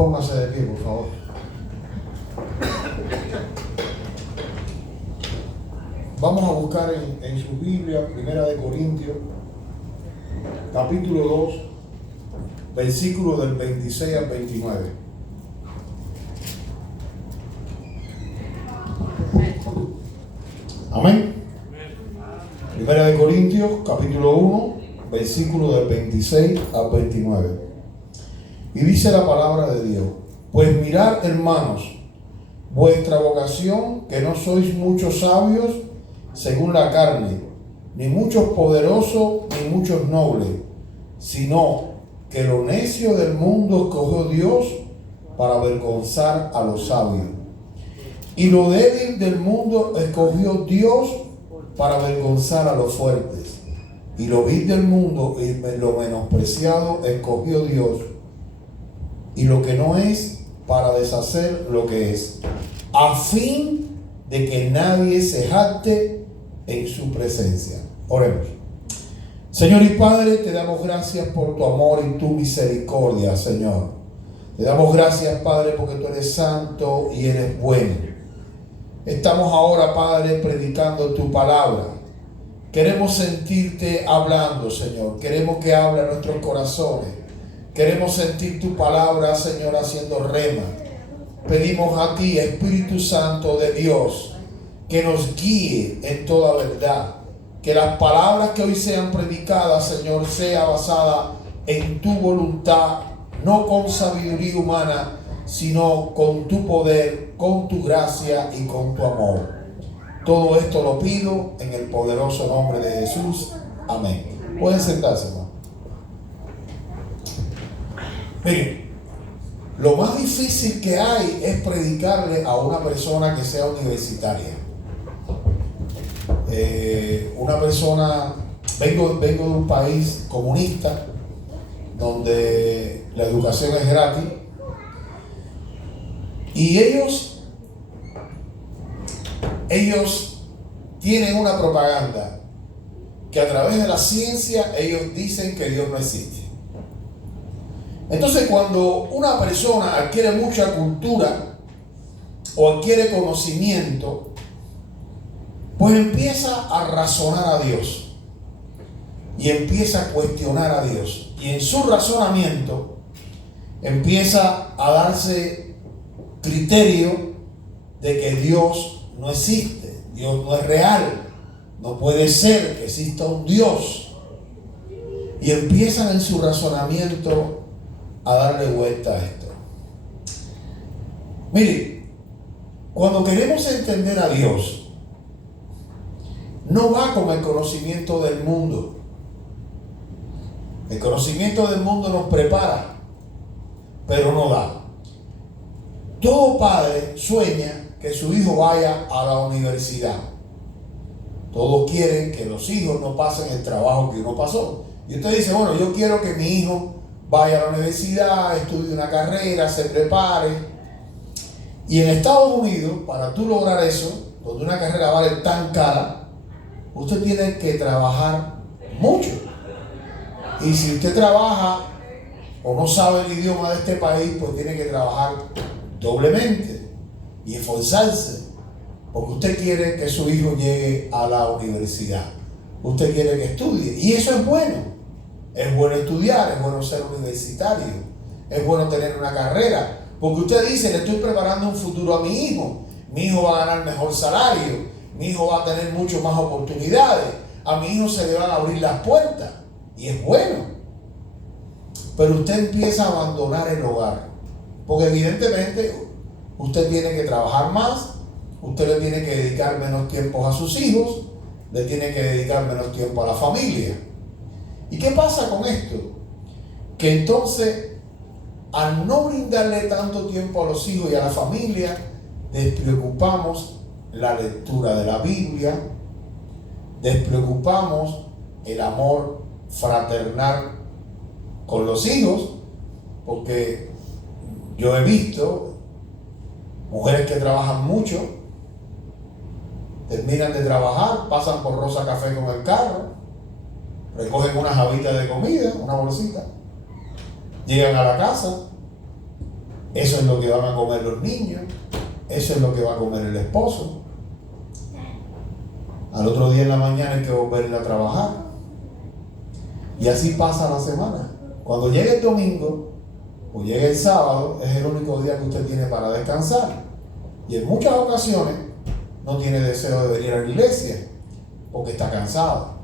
Póngase de pie, por favor. Vamos a buscar en su Biblia, Primera de Corintios, capítulo 2, versículos del 26 al 29. Amén. Primera de Corintios, capítulo 1, versículo del 26 al 29. Y dice la palabra de Dios: pues mirad, hermanos, vuestra vocación, que no sois muchos sabios según la carne, ni muchos poderosos, ni muchos nobles, sino que lo necio del mundo escogió Dios para avergonzar a los sabios. Y lo débil del mundo escogió Dios para avergonzar a los fuertes. Y lo vil del mundo y lo menospreciado escogió Dios, y lo que no es, para deshacer lo que es, a fin de que nadie se jacte en su presencia. Oremos. Señor y Padre, te damos gracias por tu amor y tu misericordia, Señor. Te damos gracias, Padre, porque tú eres santo y eres bueno. Estamos ahora, Padre, predicando tu palabra. Queremos sentirte hablando, Señor. Queremos que hable a nuestros corazones. Queremos sentir tu palabra, Señor, haciendo rema. Pedimos a ti, Espíritu Santo de Dios, que nos guíe en toda verdad. Que las palabras que hoy sean predicadas, Señor, sea basada en tu voluntad, no con sabiduría humana, sino con tu poder, con tu gracia y con tu amor. Todo esto lo pido en el poderoso nombre de Jesús. Amén. Pueden sentarse, hermano. Miren, lo más difícil que hay es predicarle a una persona que sea universitaria. Una persona, vengo de un país comunista donde la educación es gratis, y ellos tienen una propaganda que a través de la ciencia ellos dicen que Dios no existe. Entonces, cuando una persona adquiere mucha cultura o adquiere conocimiento, pues empieza a razonar a Dios y empieza a cuestionar a Dios, y en su razonamiento empieza a darse criterio de que Dios no existe, Dios no es real, no puede ser que exista un Dios, y empiezan en su razonamiento a darle vuelta a esto. Mire, cuando queremos entender a Dios, no va con el conocimiento del mundo. El conocimiento del mundo nos prepara, pero no da. Todo padre sueña que su hijo vaya a la universidad. Todos quieren que los hijos no pasen el trabajo que uno pasó. Y usted dice, bueno, yo quiero que mi hijo vaya a la universidad, estudie una carrera, se prepare. Y en Estados Unidos, para tú lograr eso, donde una carrera vale tan cara, usted tiene que trabajar mucho. Y si usted trabaja o no sabe el idioma de este país, pues tiene que trabajar doblemente y esforzarse, porque usted quiere que su hijo llegue a la universidad. Usted quiere que estudie, y eso es bueno. Es bueno estudiar, es bueno ser universitario, es bueno tener una carrera, porque usted dice, le estoy preparando un futuro a mi hijo. Mi hijo va a ganar mejor salario, mi hijo va a tener mucho más oportunidades, a mi hijo se le van a abrir las puertas, y es bueno. Pero usted empieza a abandonar el hogar, porque evidentemente usted tiene que trabajar más, usted le tiene que dedicar menos tiempo a sus hijos, le tiene que dedicar menos tiempo a la familia. ¿Y qué pasa con esto? Que entonces, al no brindarle tanto tiempo a los hijos y a la familia, despreocupamos la lectura de la Biblia, despreocupamos el amor fraternal con los hijos, porque yo he visto mujeres que trabajan mucho, terminan de trabajar, pasan por Rosa Café con el carro, recogen unas habitas de comida, una bolsita, llegan a la casa Eso es lo que van a comer los niños. Eso es lo que va a comer el esposo. Al otro día en la mañana hay que volver a trabajar. Y así pasa la semana. Cuando llegue el domingo o llegue el sábado, es el único día que usted tiene para descansar. Y en muchas ocasiones no tiene deseo de venir a la iglesia porque está cansado.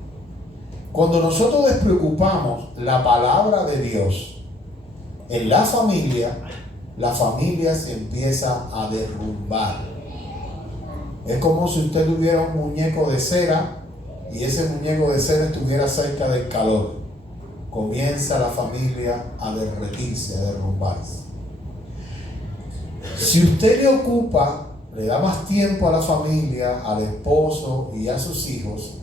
Cuando nosotros despreocupamos la palabra de Dios en la familia se empieza a derrumbar. Es como si usted tuviera un muñeco de cera y ese muñeco de cera estuviera cerca del calor. Comienza la familia a derretirse, a derrumbarse. Si usted le ocupa, le da más tiempo a la familia, al esposo y a sus hijos,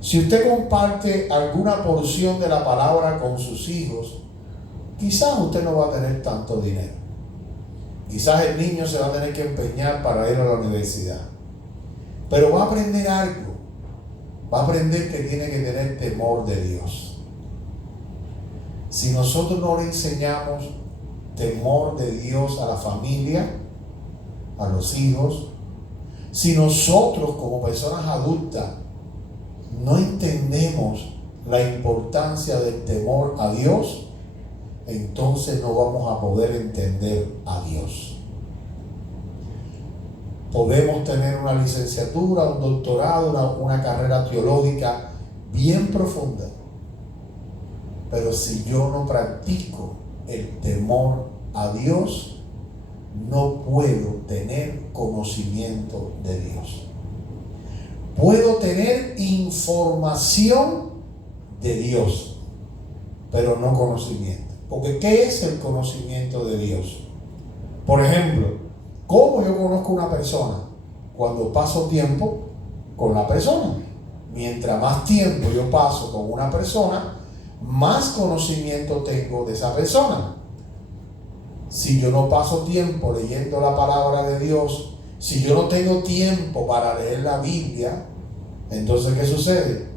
si usted comparte alguna porción de la palabra con sus hijos, quizás usted no va a tener tanto dinero. Quizás el niño se va a tener que empeñar para ir a la universidad. Pero va a aprender algo. Va a aprender que tiene que tener temor de Dios. Si nosotros no le enseñamos temor de Dios a la familia, a los hijos, si nosotros como personas adultas no entendemos la importancia del temor a Dios, entonces no vamos a poder entender a Dios. Podemos tener una licenciatura, un doctorado, una carrera teológica bien profunda, pero si yo no practico el temor a Dios, no puedo tener conocimiento de Dios. Puedo tener información de Dios, pero no conocimiento. Porque ¿qué es el conocimiento de Dios? Por ejemplo, ¿cómo yo conozco una persona? Cuando paso tiempo con la persona. Mientras más tiempo yo paso con una persona, más conocimiento tengo de esa persona. Si yo no paso tiempo leyendo la palabra de Dios, si yo no tengo tiempo para leer la Biblia, entonces ¿qué sucede?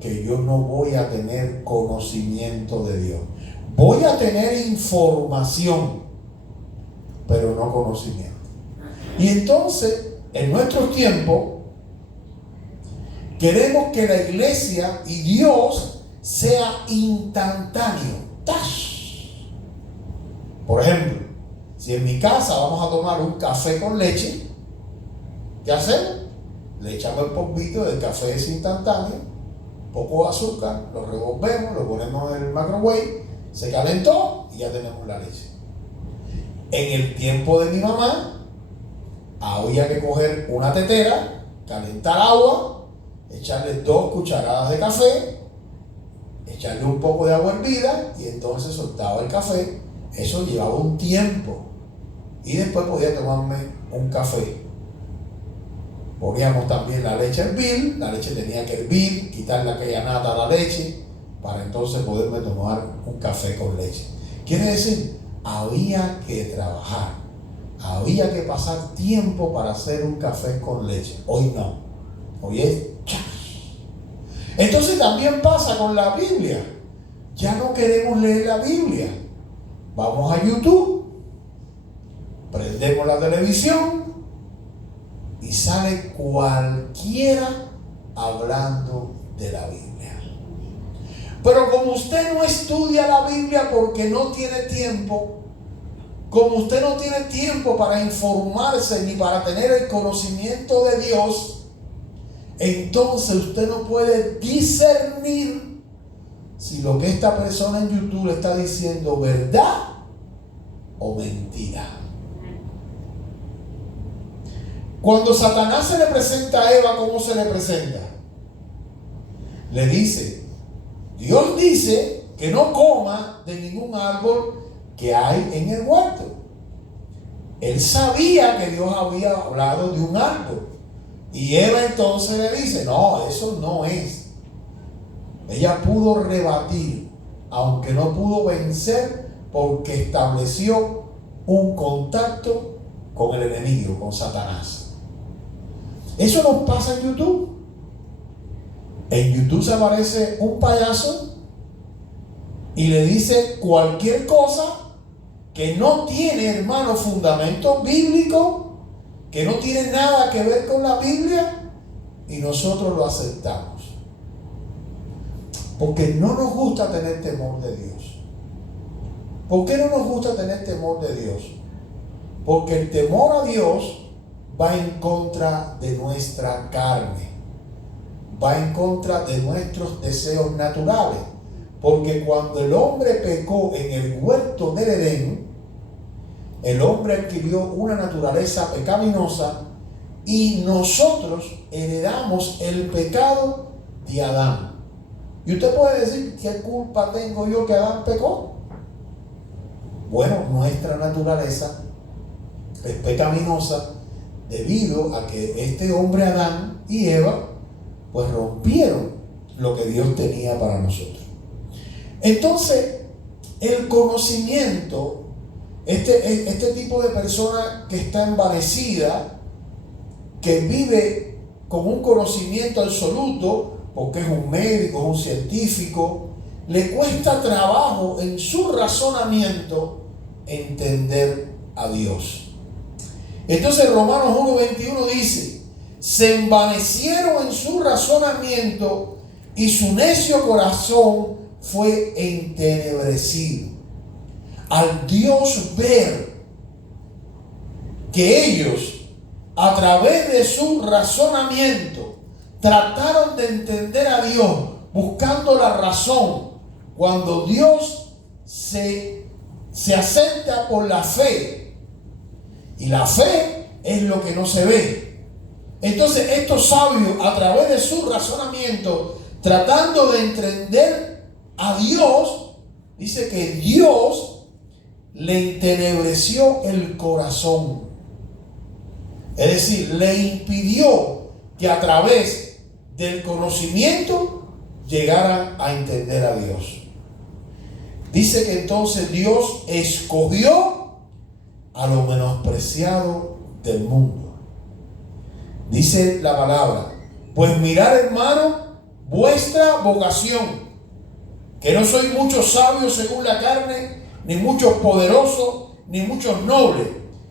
Que yo no voy a tener conocimiento de Dios. Voy a tener información, pero no conocimiento. Y entonces, en nuestro tiempo, queremos que la iglesia y Dios sea instantáneo. ¡Tash! Por ejemplo, si en mi casa vamos a tomar un café con leche, ¿qué hacemos? Le echamos el polvito del café, es instantáneo, poco de azúcar, lo revolvemos, lo ponemos en el microwave, se calentó y ya tenemos la leche. En el tiempo de mi mamá, había que coger una tetera, calentar agua, echarle 2 cucharadas de café, echarle un poco de agua hervida y entonces soltaba el café. Eso llevaba un tiempo y después podía tomarme un café. Poníamos también la leche a hervir, la leche tenía que hervir, quitarle aquella nata a la leche para entonces poderme tomar un café con leche. Quiere decir, había que trabajar, había que pasar tiempo para hacer un café con leche. Hoy no, hoy es ¡chas! Entonces también pasa con la Biblia. Ya no queremos leer la Biblia. Vamos a YouTube, prendemos la televisión y sale cualquiera hablando de la Biblia. Pero como usted no estudia la Biblia porque no tiene tiempo, como usted no tiene tiempo para informarse ni para tener el conocimiento de Dios, entonces usted no puede discernir si lo que esta persona en YouTube le está diciendo verdad o mentira. Cuando Satanás se le presenta a Eva, ¿cómo se le presenta? Le dice, Dios dice que no coma de ningún árbol que hay en el huerto. Él sabía que Dios había hablado de un árbol. Y Eva entonces le dice, no, eso no es. Ella pudo rebatir, aunque no pudo vencer, porque estableció un contacto con el enemigo, con Satanás. Eso nos pasa en YouTube. En YouTube se aparece un payaso y le dice cualquier cosa que no tiene, hermano, fundamento bíblico, que no tiene nada que ver con la Biblia, y nosotros lo aceptamos. Porque no nos gusta tener temor de Dios. ¿Por qué no nos gusta tener temor de Dios? Porque el temor a Dios va en contra de nuestra carne, va en contra de nuestros deseos naturales. Porque cuando el hombre pecó en el huerto del Edén, el hombre adquirió una naturaleza pecaminosa y nosotros heredamos el pecado de Adán. Y usted puede decir, ¿qué culpa tengo yo que Adán pecó? Bueno, nuestra naturaleza es pecaminosa debido a que este hombre Adán y Eva pues rompieron lo que Dios tenía para nosotros. Entonces, el conocimiento, este tipo de persona que está envanecida, que vive con un conocimiento absoluto, porque es un médico, es un científico, le cuesta trabajo en su razonamiento entender a Dios. Entonces Romanos 1:21 dice, se envanecieron en su razonamiento y su necio corazón fue entenebrecido. Al Dios ver que ellos, a través de su razonamiento, trataron de entender a Dios buscando la razón, cuando Dios se acerca por la fe, y la fe es lo que no se ve. Entonces estos sabios, a través de su razonamiento, tratando de entender a Dios, dice que Dios le entenebreció el corazón. Es decir, le impidió que a través del conocimiento llegaran a entender a Dios. Dice que entonces Dios escogió a lo menospreciado del mundo. Dice la palabra, pues mirad, hermano, vuestra vocación, que no sois muchos sabios según la carne, ni muchos poderosos, ni muchos nobles,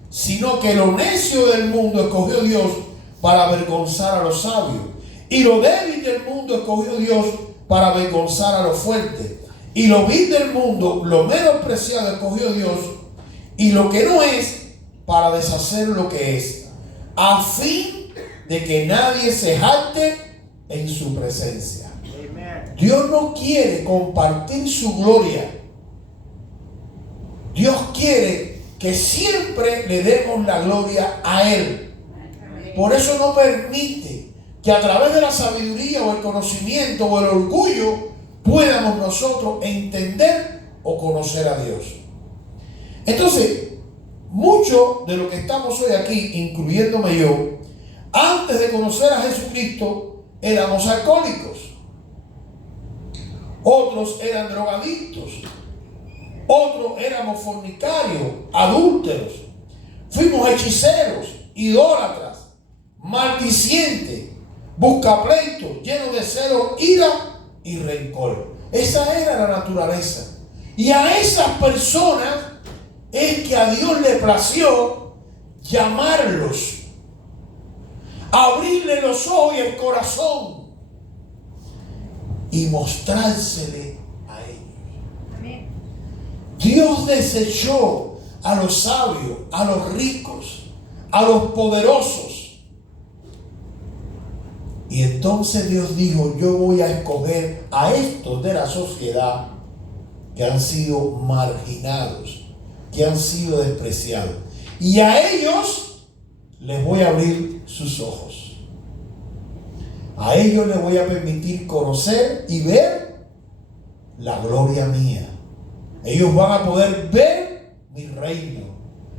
sino que lo necio del mundo escogió Dios para avergonzar a los sabios, y lo débil del mundo escogió Dios para avergonzar a los fuertes, y lo vil del mundo, lo menospreciado, escogió Dios, y lo que no es, para deshacer lo que es, a fin de que nadie se jacte en su presencia. Dios no quiere compartir su gloria. Dios quiere que siempre le demos la gloria a Él. Por eso no permite que a través de la sabiduría o el conocimiento o el orgullo podamos nosotros entender o conocer a Dios. Entonces, mucho de lo que estamos hoy aquí, incluyéndome yo, antes de conocer a Jesucristo, éramos alcohólicos. Otros eran drogadictos. Otros éramos fornicarios, adúlteros. Fuimos hechiceros, idólatras, maldicientes, buscapleitos, llenos de celo, ira y rencor. Esa era la naturaleza. Y a esas personas es que a Dios le plació llamarlos, abrirle los ojos y el corazón y mostrársele a ellos. Amén. Dios desechó a los sabios, a los ricos, a los poderosos. Y entonces Dios dijo, yo voy a escoger a estos de la sociedad que han sido marginados, que han sido despreciados. Y a ellos les voy a abrir sus ojos. A ellos les voy a permitir conocer y ver la gloria mía. Ellos van a poder ver mi reino.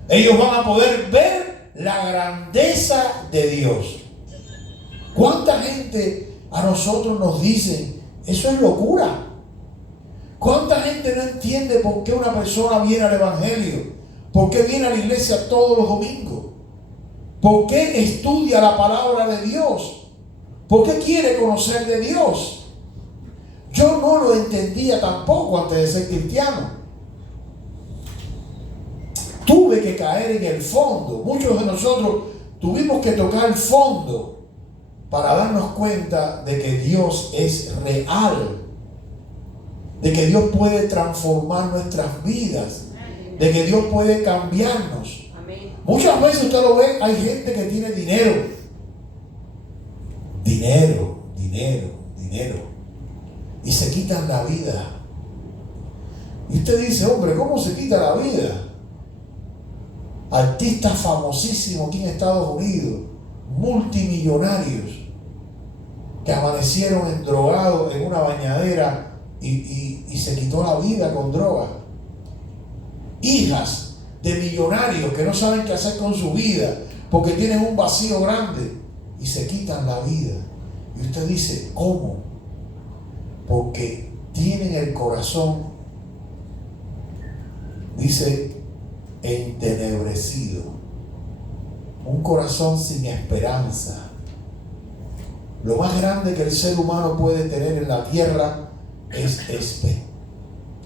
Ellos van a poder ver la grandeza de Dios. ¿Cuánta gente a nosotros nos dice, eso es locura? ¿Cuánta gente no entiende por qué una persona viene al evangelio? ¿Por qué viene a la iglesia todos los domingos? ¿Por qué estudia la palabra de Dios? ¿Por qué quiere conocer de Dios? Yo no lo entendía tampoco antes de ser cristiano. tuve que caer en el fondo. Muchos de nosotros tuvimos que tocar el fondo para darnos cuenta de que Dios es real, de que Dios puede transformar nuestras vidas, de que Dios puede cambiarnos. Muchas veces usted lo ve, hay gente que tiene dinero, y se quitan la vida. Y usted dice, hombre, ¿cómo se quita la vida? Artistas famosísimos aquí en Estados Unidos, multimillonarios, que amanecieron endrogados en una bañadera y se quitó la vida con drogas. Hijas de millonarios que no saben qué hacer con su vida porque tienen un vacío grande y se quitan la vida. Y usted dice, ¿cómo? Porque tienen el corazón, dice, entenebrecido, un corazón sin esperanza. Lo más grande que el ser humano puede tener en la tierra es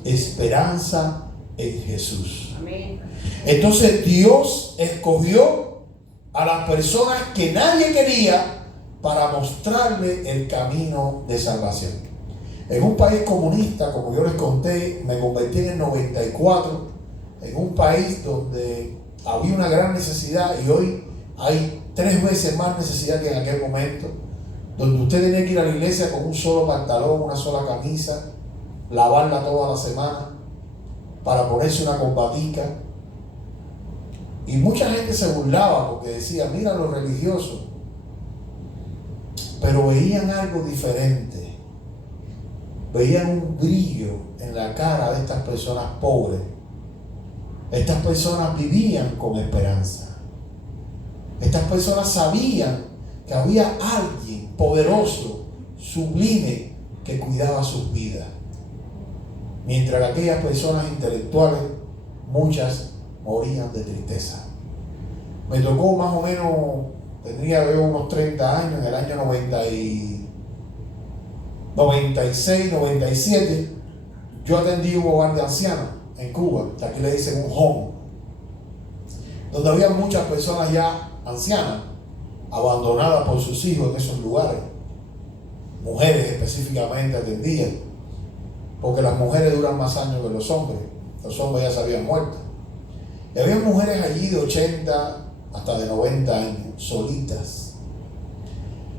esperanza en Jesús. Amén. Entonces Dios escogió a las personas que nadie quería para mostrarle el camino de salvación. En un país comunista, como yo les conté, me convertí en el 94, en un país donde había una gran necesidad, y hoy hay 3 veces más necesidad que en aquel momento, donde usted tenía que ir a la iglesia con un solo pantalón, una sola camisa, lavarla toda la semana, para ponerse una corbatica. Y mucha gente se burlaba porque decía, mira los religiosos, pero veían algo diferente, veían un brillo en la cara de estas personas pobres. Estas personas vivían con esperanza. Estas personas sabían que había alguien poderoso, sublime, que cuidaba sus vidas. Mientras que aquellas personas intelectuales, muchas morían de tristeza. Me tocó más o menos, tendría yo unos 30 años, en el año 96, 97, yo atendí un hogar de ancianos en Cuba, que aquí le dicen un home, donde había muchas personas ya ancianas, abandonadas por sus hijos en esos lugares. Mujeres específicamente atendían, porque las mujeres duran más años que los hombres ya se habían muerto. Y había mujeres allí de 80 hasta de 90 años, solitas.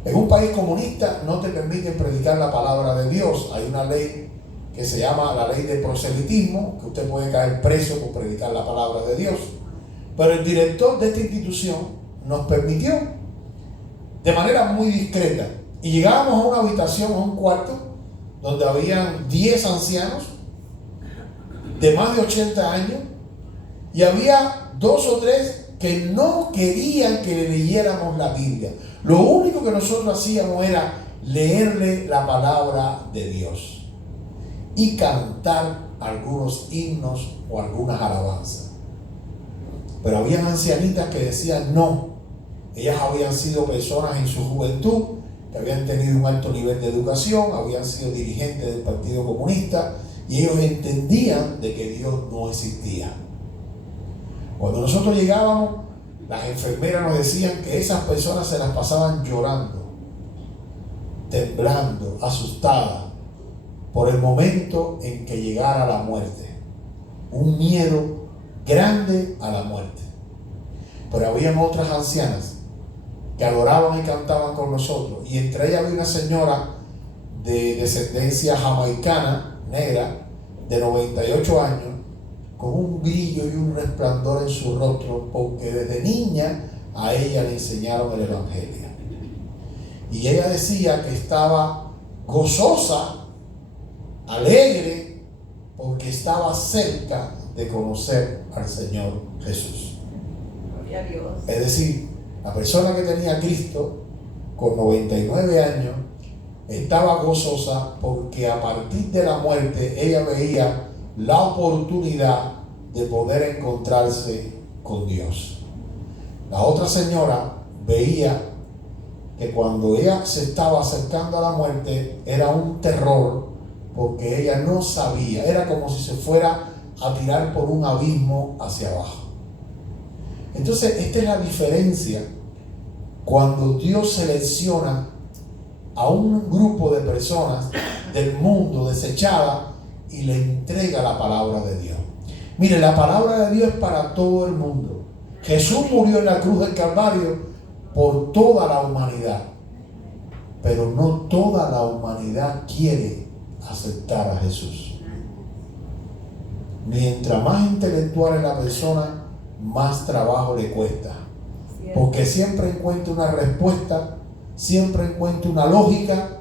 En un país comunista no te permiten predicar la palabra de Dios. Hay una ley que se llama la ley de proselitismo, que usted puede caer preso por predicar la palabra de Dios. Pero el director de esta institución nos permitió, de manera muy discreta, y llegábamos a una habitación, a un cuarto, donde habían 10 ancianos de más de 80 años, y había 2 o 3 que no querían que le leyéramos la Biblia. Lo único que nosotros hacíamos era leerle la palabra de Dios y cantar algunos himnos o algunas alabanzas. Pero habían ancianitas que decían no. Ellas habían sido personas en su juventud que habían tenido un alto nivel de educación, habían sido dirigentes del Partido Comunista, y ellos entendían de que Dios no existía. Cuando nosotros llegábamos, las enfermeras nos decían que esas personas se las pasaban llorando, temblando, asustadas por el momento en que llegara la muerte. Un miedo grande a la muerte. Pero habían otras ancianas que adoraban y cantaban con nosotros, y entre ellas había una señora de descendencia jamaicana, negra, de 98 años, con un brillo y un resplandor en su rostro, porque desde niña a ella le enseñaron el Evangelio. Y ella decía que estaba gozosa, alegre, porque estaba cerca de conocer al Señor Jesús. Gloria a Dios. Es decir, la persona que tenía a Cristo con 99 años estaba gozosa porque a partir de la muerte ella veía la oportunidad de poder encontrarse con Dios. La otra señora veía que cuando ella se estaba acercando a la muerte era un terror, porque ella no sabía, era como si se fuera a tirar por un abismo hacia abajo. Entonces, esta es la diferencia cuando Dios selecciona a un grupo de personas del mundo desechada y le entrega la palabra de Dios. Mire, la palabra de Dios es para todo el mundo. Jesús murió en la cruz del Calvario por toda la humanidad, pero no toda la humanidad quiere aceptar a Jesús. Mientras más intelectual es la persona, más trabajo le cuesta, porque siempre encuentra una respuesta, siempre encuentra una lógica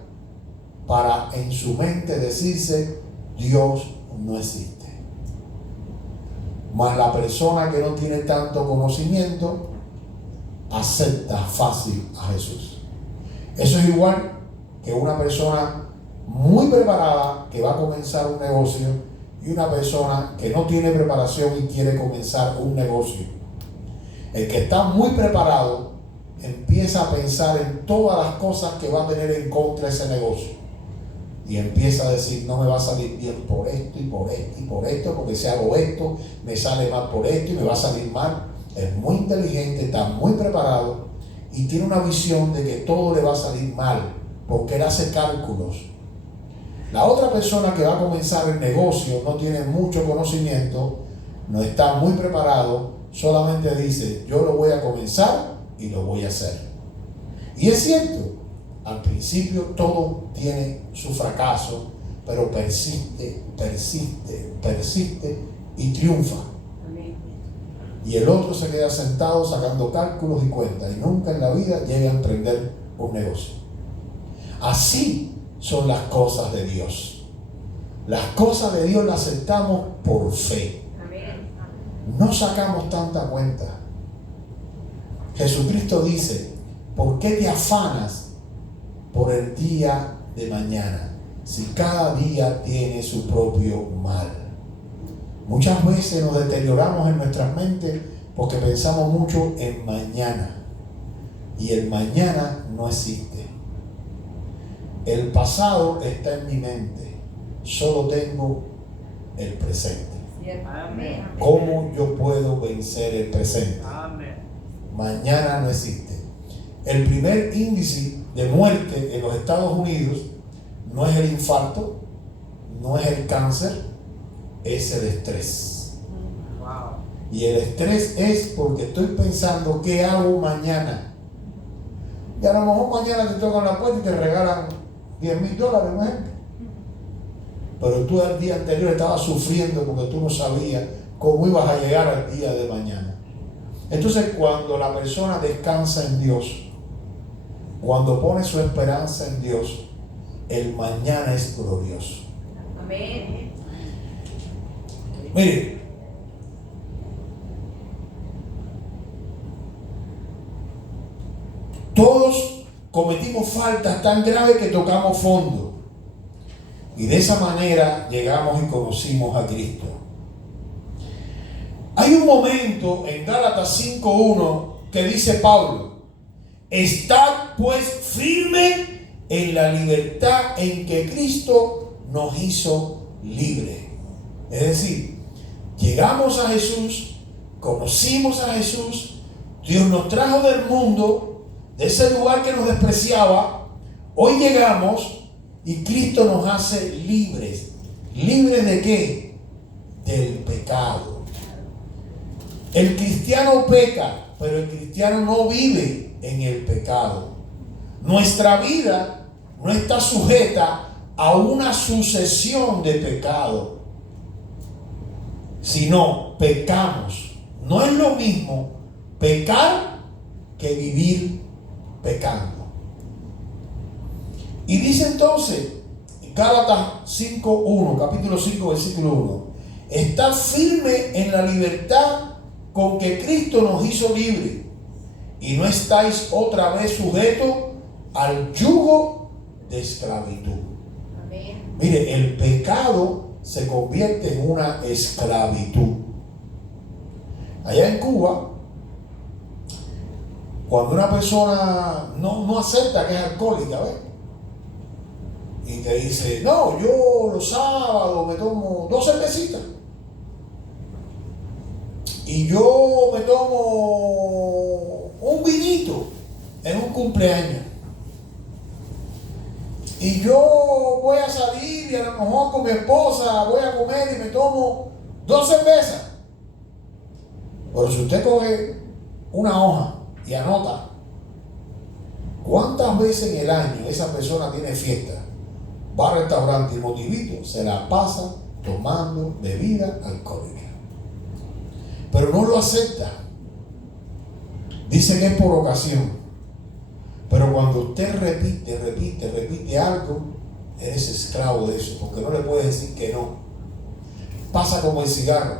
para en su mente decirse: Dios no existe. Mas la persona que no tiene tanto conocimiento acepta fácil a Jesús. Eso es igual que una persona muy preparada que va a comenzar un negocio y una persona que no tiene preparación y quiere comenzar un negocio. El que está muy preparado empieza a pensar en todas las cosas que va a tener en contra ese negocio. Y empieza a decir: no me va a salir bien por esto y por esto y por esto, porque si hago esto, me sale mal por esto y me va a salir mal. Es muy inteligente, está muy preparado y tiene una visión de que todo le va a salir mal, porque él hace cálculos. La otra persona que va a comenzar el negocio no tiene mucho conocimiento, no está muy preparado, solamente dice: yo lo voy a comenzar y lo voy a hacer. Y es cierto, al principio todo tiene su fracaso, pero persiste y triunfa. Y el otro se queda sentado sacando cálculos y cuentas y nunca en la vida llega a emprender un negocio. Así son las cosas de Dios. Las cosas de Dios las aceptamos por fe. No sacamos tanta cuenta. Jesucristo dice: ¿por qué te afanas por el día de mañana, si cada día tiene su propio mal? Muchas veces nos deterioramos en nuestras mentes porque pensamos mucho en mañana, y el mañana no existe. El pasado está en mi mente, solo tengo el presente. ¿Cómo yo puedo vencer el presente? Mañana no existe. El primer índice de muerte en los Estados Unidos no es el infarto, no es el cáncer, es el estrés. Y el estrés es porque estoy pensando qué hago mañana. Y a lo mejor mañana te tocan la puerta y te regalan $10,000, por ejemplo. Pero tú el día anterior estabas sufriendo porque tú no sabías cómo ibas a llegar al día de mañana. Entonces, cuando la persona descansa en Dios, cuando pone su esperanza en Dios, el mañana es glorioso. Amén. Mire, todos cometimos faltas tan graves que tocamos fondo. Y de esa manera llegamos y conocimos a Cristo. Hay un momento en Gálatas 5:1 que dice Pablo: estad pues firme en la libertad en que Cristo nos hizo libre. Es decir, llegamos a Jesús, conocimos a Jesús, Dios nos trajo del mundo, de ese lugar que nos despreciaba. Hoy llegamos y Cristo nos hace libres. ¿Libres de qué? Del pecado. El cristiano peca, pero el cristiano no vive en el pecado. Nuestra vida no está sujeta a una sucesión de pecado, sino pecamos. No es lo mismo pecar que vivir pecando. Y dice entonces Gálatas 5:1, capítulo 5, versículo 1: está firme en la libertad con que Cristo nos hizo libre, y no estáis otra vez sujetos al yugo de esclavitud. Amén. Mire, el pecado se convierte en una esclavitud. Allá en Cuba, cuando una persona no acepta que es alcohólica, ¿ves? Y te dice: no, yo los sábados me tomo 2 cervecitas. y yo me tomo un vinito en un cumpleaños, y yo voy a salir y a lo mejor con mi esposa voy a comer y me tomo 2 cervezas. Pero si usted coge una hoja y anota cuántas veces en el año esa persona tiene fiesta, va al restaurante y motivito, se la pasa tomando bebida alcohólica, pero no lo acepta, dice que es por ocasión. Pero cuando usted repite algo, eres esclavo de eso, porque no le puedes decir que no. Pasa como el cigarro.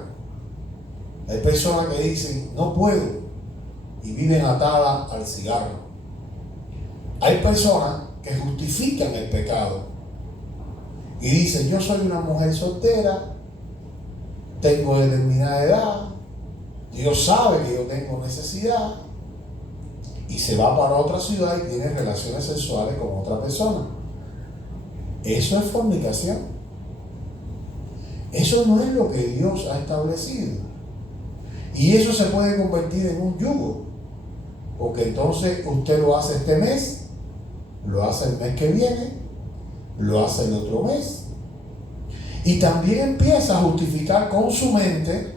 Hay personas que dicen, no puedo, y viven atadas al cigarro. Hay personas que justifican el pecado y dicen, yo soy una mujer soltera, tengo determinada edad, Dios sabe que yo tengo necesidad, y se va para otra ciudad y tiene relaciones sexuales con otra persona. Eso es fornicación. Eso no es lo que Dios ha establecido. Y eso se puede convertir en un yugo, porque entonces usted lo hace este mes, lo hace el mes que viene, lo hace el otro mes, y también empieza a justificar con su mente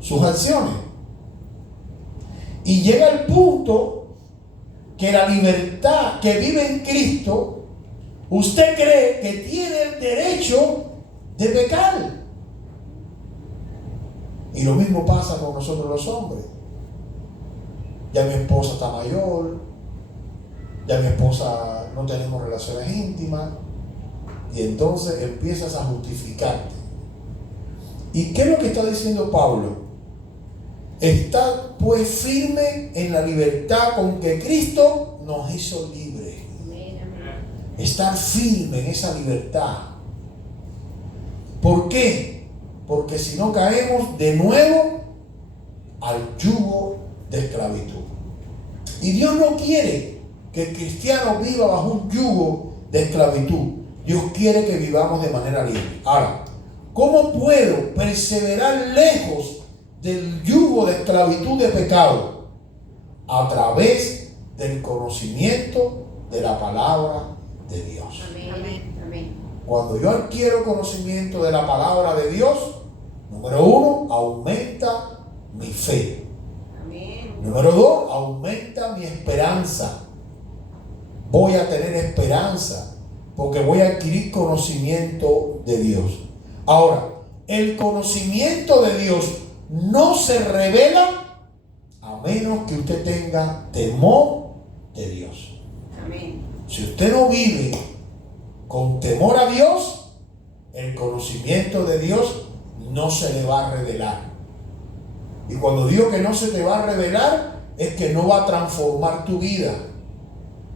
sus acciones. Y llega el punto que la libertad que vive en Cristo, usted cree que tiene el derecho de pecar. Y lo mismo pasa con nosotros los hombres. Ya mi esposa está mayor, ya mi esposa no tenemos relaciones íntimas, y entonces empiezas a justificarte. ¿Y qué es lo que está diciendo Pablo? Estad pues firme en la libertad con que Cristo nos hizo libres. Estar firme en esa libertad. ¿Por qué? Porque si no caemos de nuevo al yugo de esclavitud. Y Dios no quiere que el cristiano viva bajo un yugo de esclavitud. Dios quiere que vivamos de manera libre. Ahora, ¿cómo puedo perseverar lejos del yugo de esclavitud de pecado? A través del conocimiento de la palabra de Dios. Amén. Amén. Cuando yo adquiero conocimiento de la palabra de Dios, número 1, aumenta mi fe. Amén. Número 2, aumenta mi esperanza. Voy a tener esperanza porque voy a adquirir conocimiento de Dios. Ahora, el conocimiento de Dios no se revela a menos que usted tenga temor de Dios. Amén. Si usted no vive con temor a Dios, el conocimiento de Dios no se le va a revelar. Y cuando digo que no se te va a revelar, es que no va a transformar tu vida.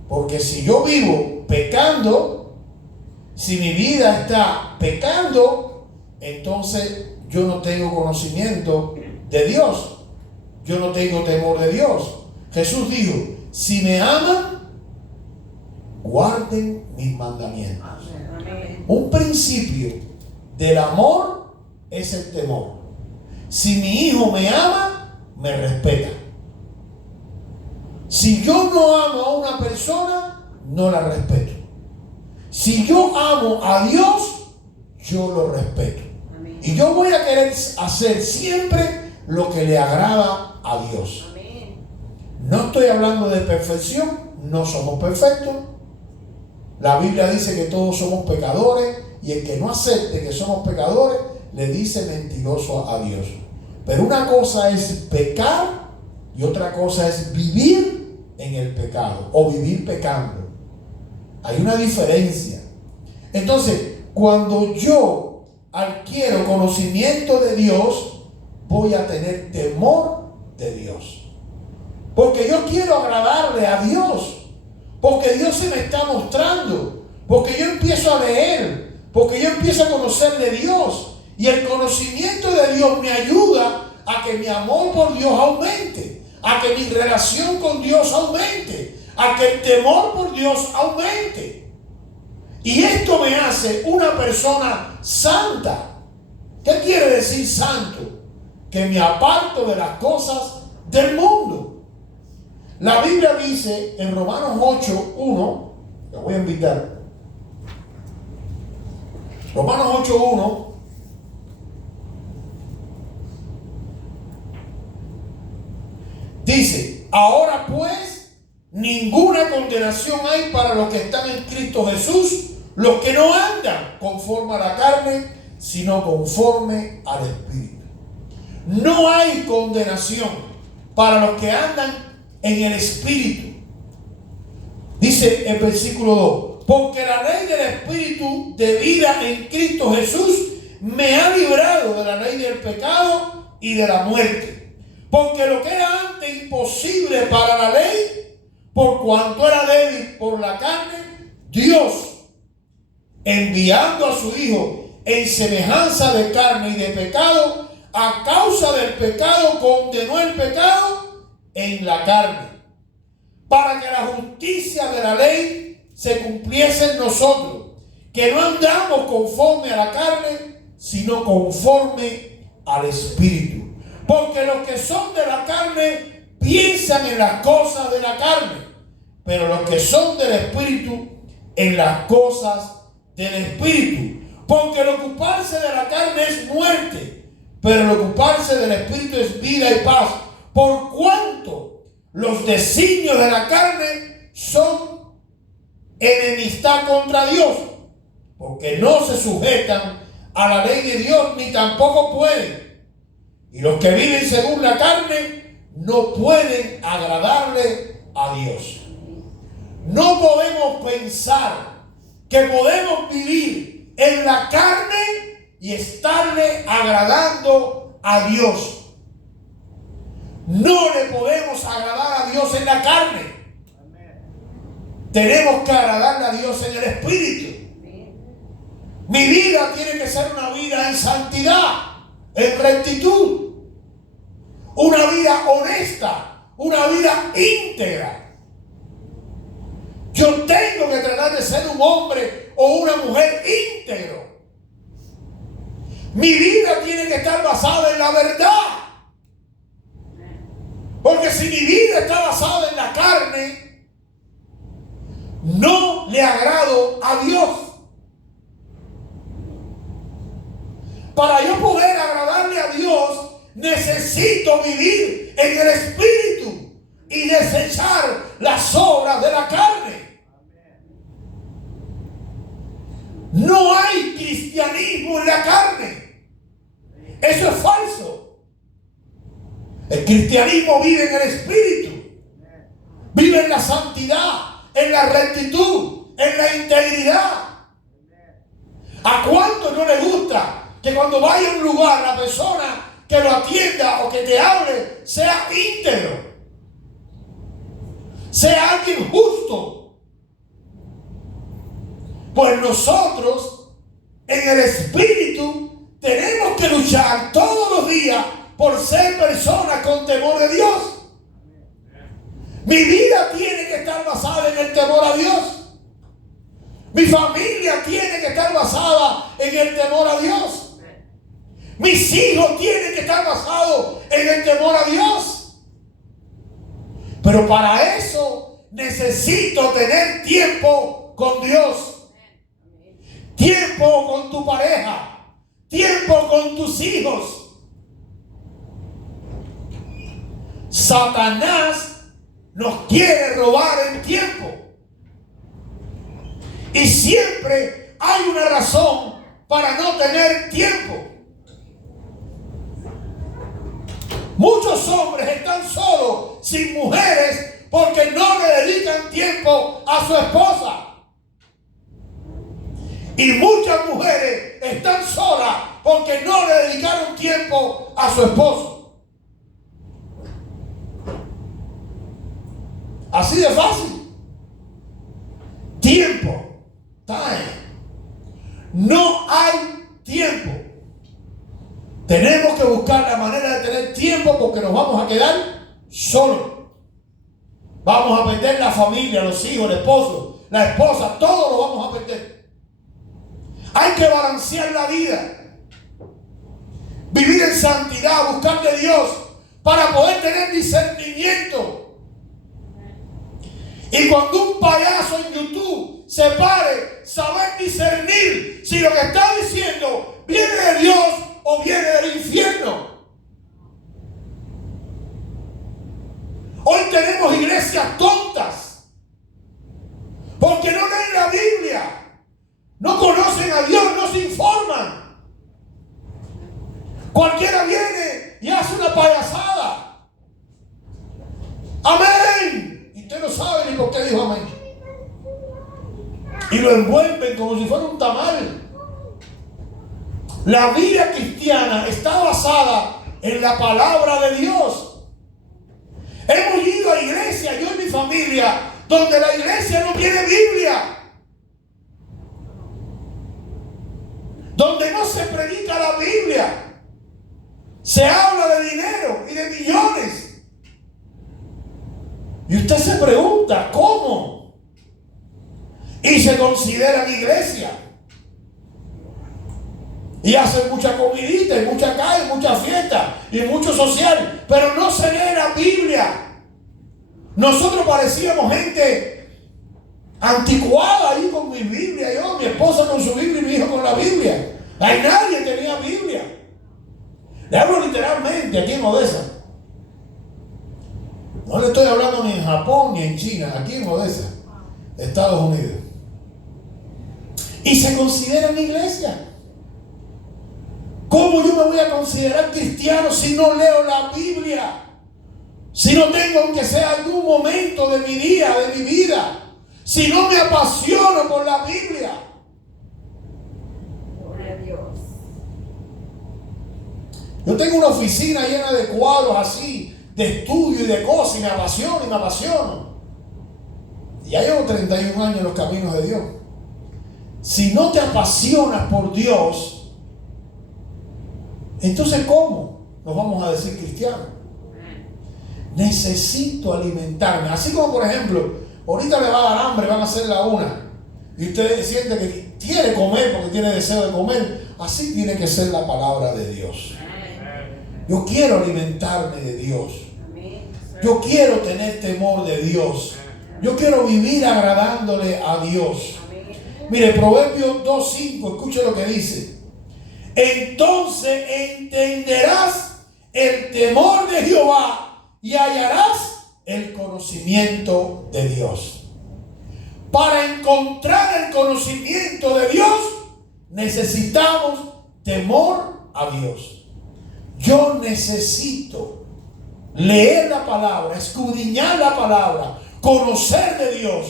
Porque si yo vivo pecando, si mi vida está pecando, entonces yo no tengo conocimiento de Dios. Yo no tengo temor de Dios. Jesús dijo, si me aman, guarden mis mandamientos. Amén. Un principio del amor es el temor. Si mi hijo me ama, me respeta. Si yo no amo a una persona, no la respeto. Si yo amo a Dios, yo lo respeto. Amén. Y yo voy a querer hacer siempre lo que le agrada a Dios. Amén. No estoy hablando de perfección, no somos perfectos. La Biblia dice que todos somos pecadores, y el que no acepte que somos pecadores, le dice mentiroso a Dios. Pero una cosa es pecar y otra cosa es vivir en el pecado o vivir pecando. Hay una diferencia. Entonces, cuando yo adquiero conocimiento de Dios, voy a tener temor de Dios. Porque yo quiero agradarle a Dios. Porque Dios se me está mostrando. Porque yo empiezo a leer. Porque yo empiezo a conocer de Dios. Y el conocimiento de Dios me ayuda a que mi amor por Dios aumente. A que mi relación con Dios aumente. A que el temor por Dios aumente. Y esto me hace una persona santa. ¿Qué quiere decir santo? que me aparto de las cosas del mundo. La Biblia dice en Romanos 8:1, le voy a invitar. Romanos 8:1 dice: ahora pues ninguna condenación hay para los que están en Cristo Jesús, los que no andan conforme a la carne, sino conforme al Espíritu. No hay condenación para los que andan en el Espíritu. Dice el versículo 2: porque la ley del Espíritu de vida en Cristo Jesús me ha librado de la ley del pecado y de la muerte. Porque lo que era antes imposible para la ley, por cuanto era débil por la carne, Dios, enviando a su Hijo en semejanza de carne y de pecado, a causa del pecado condenó el pecado en la carne, para que la justicia de la ley se cumpliese en nosotros, que no andamos conforme a la carne, sino conforme al Espíritu. Porque los que son de la carne piensan en las cosas de la carne, pero los que son del Espíritu en las cosas del Espíritu. Porque el ocuparse de la carne es muerte, pero el ocuparse del Espíritu es vida y paz. Por cuanto los designios de la carne son enemistad contra Dios, porque no se sujetan a la ley de Dios, ni tampoco pueden. Y los que viven según la carne no pueden agradarle a Dios. No podemos pensar que podemos vivir en la carne y estarle agradando a Dios. No le podemos agradar a Dios en la carne. Tenemos que agradarle a Dios en el Espíritu. Mi vida tiene que ser una vida en santidad, en rectitud, una vida honesta, una vida íntegra. Yo tengo que tratar de ser un hombre o una mujer íntegro. Mi vida tiene que estar basada en la verdad. Porque si mi vida está basada en la carne, no le agrado a Dios. Para yo poder agradarle a Dios, necesito vivir en el Espíritu y desechar las obras de la carne. No hay cristianismo en la carne. Eso es falso. El cristianismo vive en el Espíritu. Vive en la santidad, en la rectitud, en la integridad. ¿A cuánto no le gusta que cuando vaya a un lugar la persona que lo atienda o que te hable sea íntegro, sea alguien justo? Pues nosotros en el Espíritu tenemos que luchar todos los días por ser personas con temor de Dios. Mi vida tiene que estar basada en el temor a Dios. Mi familia tiene que estar basada en el temor a Dios. Mis hijos tienen que estar basados en el temor a Dios. Pero para eso necesito tener tiempo con Dios. Tiempo con tu pareja. Tiempo con tus hijos. Satanás nos quiere robar el tiempo. Y siempre hay una razón para no tener tiempo. Muchos hombres están solos, sin mujeres, porque no le dedican tiempo a su esposa. Y muchas mujeres están solas porque no le dedicaron tiempo a su esposo. Así de fácil. Tiempo. Time. No hay tiempo. Tenemos que buscar la manera de tener tiempo porque nos vamos a quedar solos. Vamos a perder la familia, los hijos, el esposo, la esposa, todo lo vamos a perder. Hay que balancear la vida. vivir en santidad, buscar de Dios para poder tener discernimiento. Y cuando un payaso en YouTube se pare, saber discernir si lo que está diciendo viene de Dios o viene del infierno. Hoy tenemos iglesias tontas porque no leen la Biblia, no conocen a Dios, no se informan. Cualquiera viene y hace una payasada. Amén. Y usted no sabe ni por qué dijo amén. Y lo envuelven como si fuera un tamal. La vida cristiana está basada en la palabra de Dios. Hemos ido a iglesias, yo y mi familia, donde la iglesia no tiene Biblia, donde no se predica la Biblia, se habla de dinero y de millones. Y usted se pregunta, ¿cómo? Y se consideran iglesia. Y hacen mucha comidita, y mucha calle, mucha fiesta, y mucho social, pero no se lee la Biblia. Nosotros parecíamos gente anticuada ahí con mi Biblia, yo, mi esposa con su Biblia y mi hijo con la Biblia. Ahí nadie tenía Biblia. Le hablo literalmente aquí en Odessa. No le estoy hablando ni en Japón ni en China, aquí en Odessa, Estados Unidos. Y se consideran iglesia. ¿Cómo yo me voy a considerar cristiano si no leo la Biblia? Si no tengo, aunque sea algún momento de mi día, de mi vida, si no me apasiono por la Biblia. Gloria a Dios. Yo tengo una oficina llena de cuadros así, de estudio y de cosas, y me apasiono y me apasiono. Y ya llevo 31 años en los caminos de Dios. Si no te apasionas por Dios, entonces ¿cómo nos vamos a decir cristianos? Necesito alimentarme. Así como, por ejemplo, ahorita le va a dar hambre, van a hacer la 1 y usted siente que quiere comer porque tiene deseo de comer. Así tiene que ser la palabra de Dios. Yo quiero alimentarme de Dios. Yo quiero tener temor de Dios. Yo quiero vivir agradándole a Dios. Mire, Proverbios 2:5, escuche lo que dice. Entonces entenderás el temor de Jehová y hallarás el conocimiento de Dios. Para encontrar el conocimiento de Dios necesitamos temor a Dios. Yo necesito leer la palabra, escudriñar la palabra, conocer de Dios,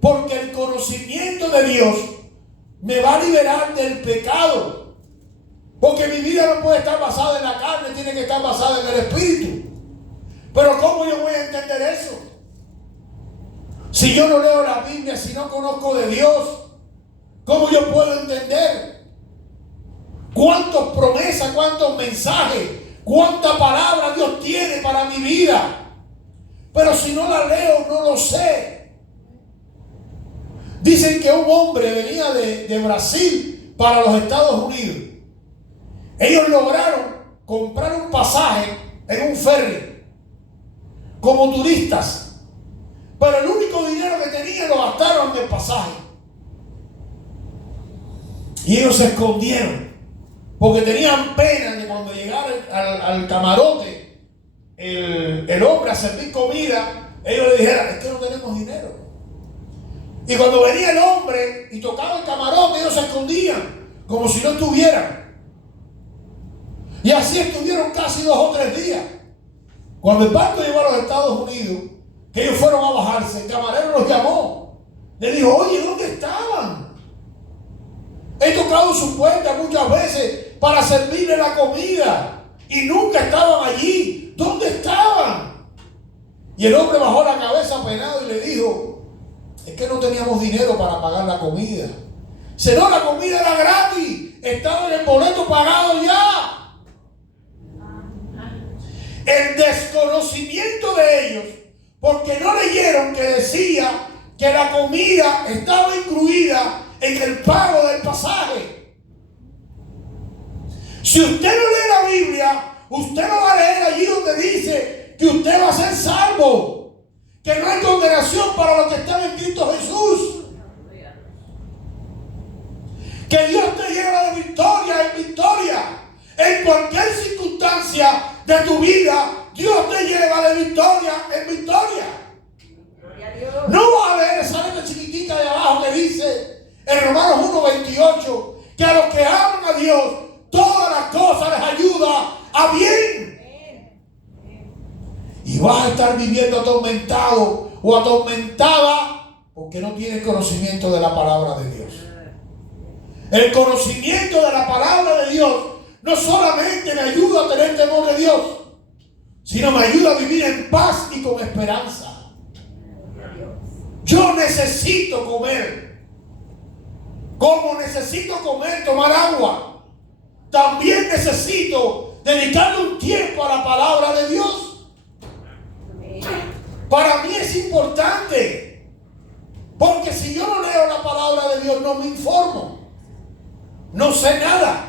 porque el conocimiento de Dios me va a liberar del pecado. Porque mi vida no puede estar basada en la carne, tiene que estar basada en el Espíritu. Pero ¿cómo yo voy a entender eso? Si yo no leo la Biblia, si no conozco de Dios, ¿cómo yo puedo entender? ¿Cuántas promesas, cuántos mensajes, cuánta palabra Dios tiene para mi vida? Pero si no la leo, no lo sé. Dicen que un hombre venía de Brasil para los Estados Unidos. Ellos lograron comprar un pasaje en un ferry como turistas, pero el único dinero que tenían lo gastaron en el pasaje. Y ellos se escondieron porque tenían pena de cuando llegara al camarote el hombre a servir comida, ellos le dijeran: es que no tenemos dinero. Y cuando venía el hombre y tocaba el camarote, ellos se escondían como si no estuvieran. Y así estuvieron casi 2 o 3 días. Cuando el barco llegó a los Estados Unidos, que ellos fueron a bajarse, el camarero los llamó. Le dijo: oye, ¿dónde estaban? He tocado su puerta muchas veces para servirle la comida y nunca estaban allí. ¿Dónde estaban? Y el hombre bajó la cabeza apenado y le dijo: es que no teníamos dinero para pagar la comida. Si no, la comida era gratis, estaba en el boleto pagado ya. El desconocimiento de ellos, porque no leyeron que decía que la comida estaba incluida en el pago del pasaje. Si usted no lee la Biblia, usted no va a leer allí donde dice que usted va a ser salvo, que no hay condenación para los que están en Cristo Jesús, que Dios te lleva de victoria en victoria. En cualquier circunstancia de tu vida, Dios te lleva de victoria en victoria. No vas a leer esa letra chiquitita de abajo que dice en Romanos 1:28 que a los que aman a Dios todas las cosas les ayuda a bien. Y vas a estar viviendo atormentado o atormentada porque no tienes conocimiento de la palabra de Dios. El conocimiento de la palabra de Dios no solamente me ayuda a tener temor de Dios, sino me ayuda a vivir en paz y con esperanza. Yo necesito comer. Como necesito comer, tomar agua, también necesito dedicarle un tiempo a la palabra de Dios. Para mí es importante, porque si yo no leo la palabra de Dios, no me informo, no sé nada.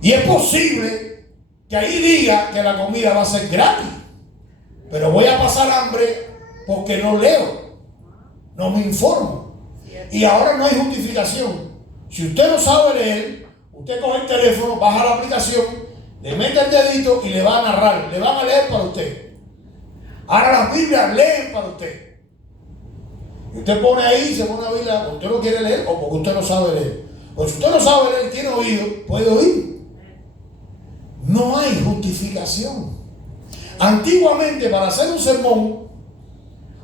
Y es posible que ahí diga que la comida va a ser gratis, pero voy a pasar hambre porque no leo, no me informo. Y ahora no hay justificación. Si usted no sabe leer, usted coge el teléfono, baja la aplicación, le mete el dedito y le va a narrar, le van a leer para usted. Ahora las Biblias leen para usted. Y usted pone ahí, se pone la Biblia, porque usted no quiere leer o porque usted no sabe leer. O si usted no sabe leer, tiene oído, puede oír. No hay justificación. Antiguamente, para hacer un sermón,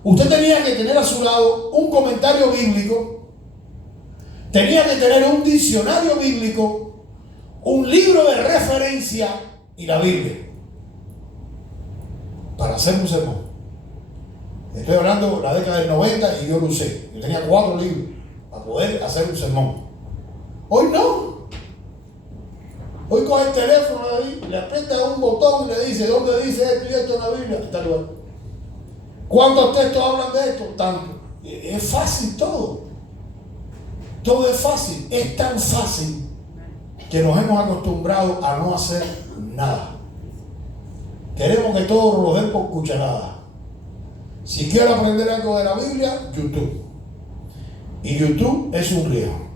usted tenía que tener a su lado un comentario bíblico, tenía que tener un diccionario bíblico, un libro de referencia y la Biblia para hacer un sermón. Estoy hablando de la década del 90 y yo lo usé. Yo tenía 4 libros para poder hacer un sermón. Hoy no. Hoy coge el teléfono ahí, le aprieta un botón y le dice, ¿dónde dice esto y esto en la Biblia? Está lugar. ¿Cuántos textos hablan de esto? Tanto. Es fácil todo. Todo es fácil. Es tan fácil que nos hemos acostumbrado a no hacer nada. Queremos que todo nos lo den por cucharada. Si quiere aprender algo de la Biblia, YouTube. Y YouTube es un río.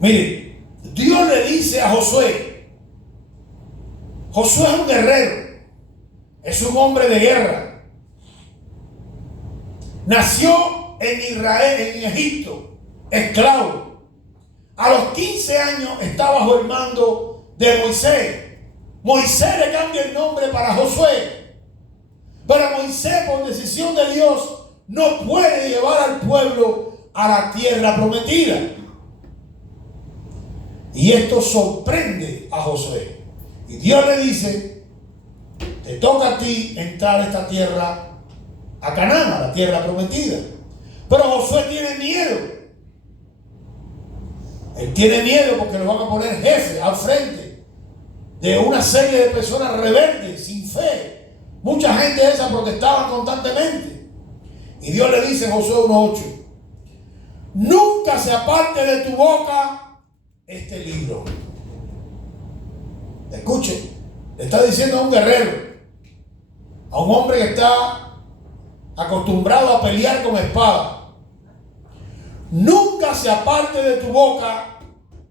Mire, Dios le dice a Josué. Josué es un guerrero. Es un hombre de guerra. Nació en Israel, en Egipto, esclavo. A los 15 años está bajo el mando de Moisés. Moisés le cambia el nombre para Josué. Pero Moisés, por decisión de Dios, no puede llevar al pueblo a la tierra prometida. Y esto sorprende a Josué. Y Dios le dice, te toca a ti entrar a esta tierra, a Canaán, a la tierra prometida. Pero Josué tiene miedo. Él tiene miedo porque lo van a poner jefe al frente de una serie de personas rebeldes, sin fe. Mucha gente de esa protestaba constantemente. Y Dios le dice en Josué 1:8, nunca se aparte de tu boca este libro. Escuche, le está diciendo a un guerrero, a un hombre que está acostumbrado a pelear con espada, nunca se aparte de tu boca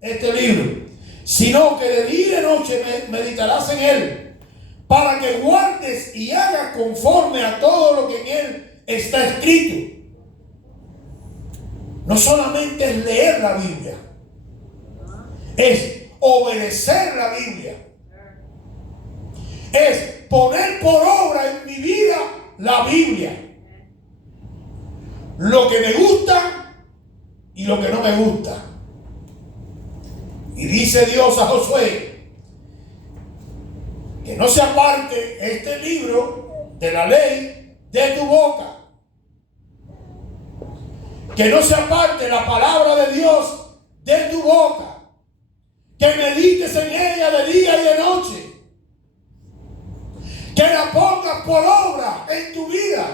este libro, sino que de día y de noche meditarás en él, para que guardes y hagas conforme a todo lo que en él está escrito. No solamente es leer la Biblia, es obedecer la Biblia, es poner por obra en mi vida la Biblia, lo que me gusta y lo que no me gusta. Y dice Dios a Josué que no se aparte este libro de la ley de tu boca, que no se aparte la palabra de Dios de tu boca, que medites en ella de día y de noche, que la pongas por obra en tu vida.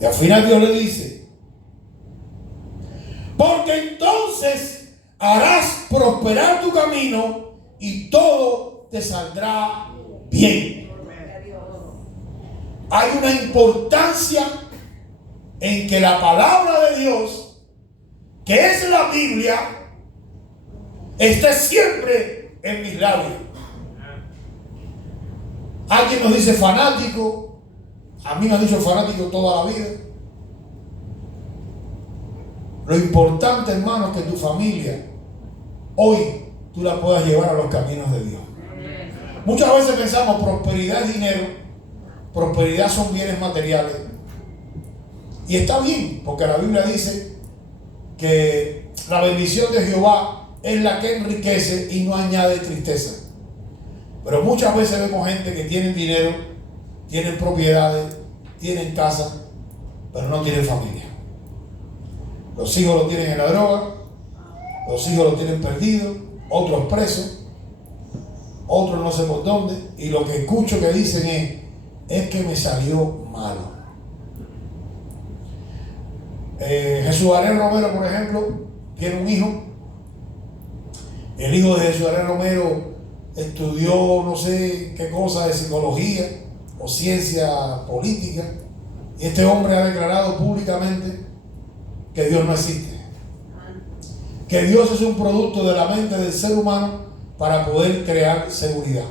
Y al final Dios le dice, porque entonces harás prosperar tu camino y todo te saldrá bien. Hay una importancia en que la palabra de Dios, que es la Biblia, esté siempre en mis labios. Alguien nos dice fanático, a mí me han dicho fanático toda la vida. Lo importante, hermano, es que tu familia hoy tú la puedas llevar a los caminos de Dios. Muchas veces pensamos prosperidad es dinero, prosperidad son bienes materiales. Y está bien, porque la Biblia dice que la bendición de Jehová es la que enriquece y no añade tristeza. Pero muchas veces vemos gente que tienen dinero, tienen propiedades, tienen casa, pero no tienen familia. Los hijos lo tienen en la droga, los hijos lo tienen perdido, otros presos, otros no sé por dónde, y lo que escucho que dicen es que me salió malo. Jesús Ariel Romero, por ejemplo, tiene un hijo. El hijo de Jesús Ariel Romero estudió no sé qué cosa de psicología o ciencia política, y este hombre ha declarado públicamente que Dios no existe, que Dios es un producto de la mente del ser humano para poder crear seguridad.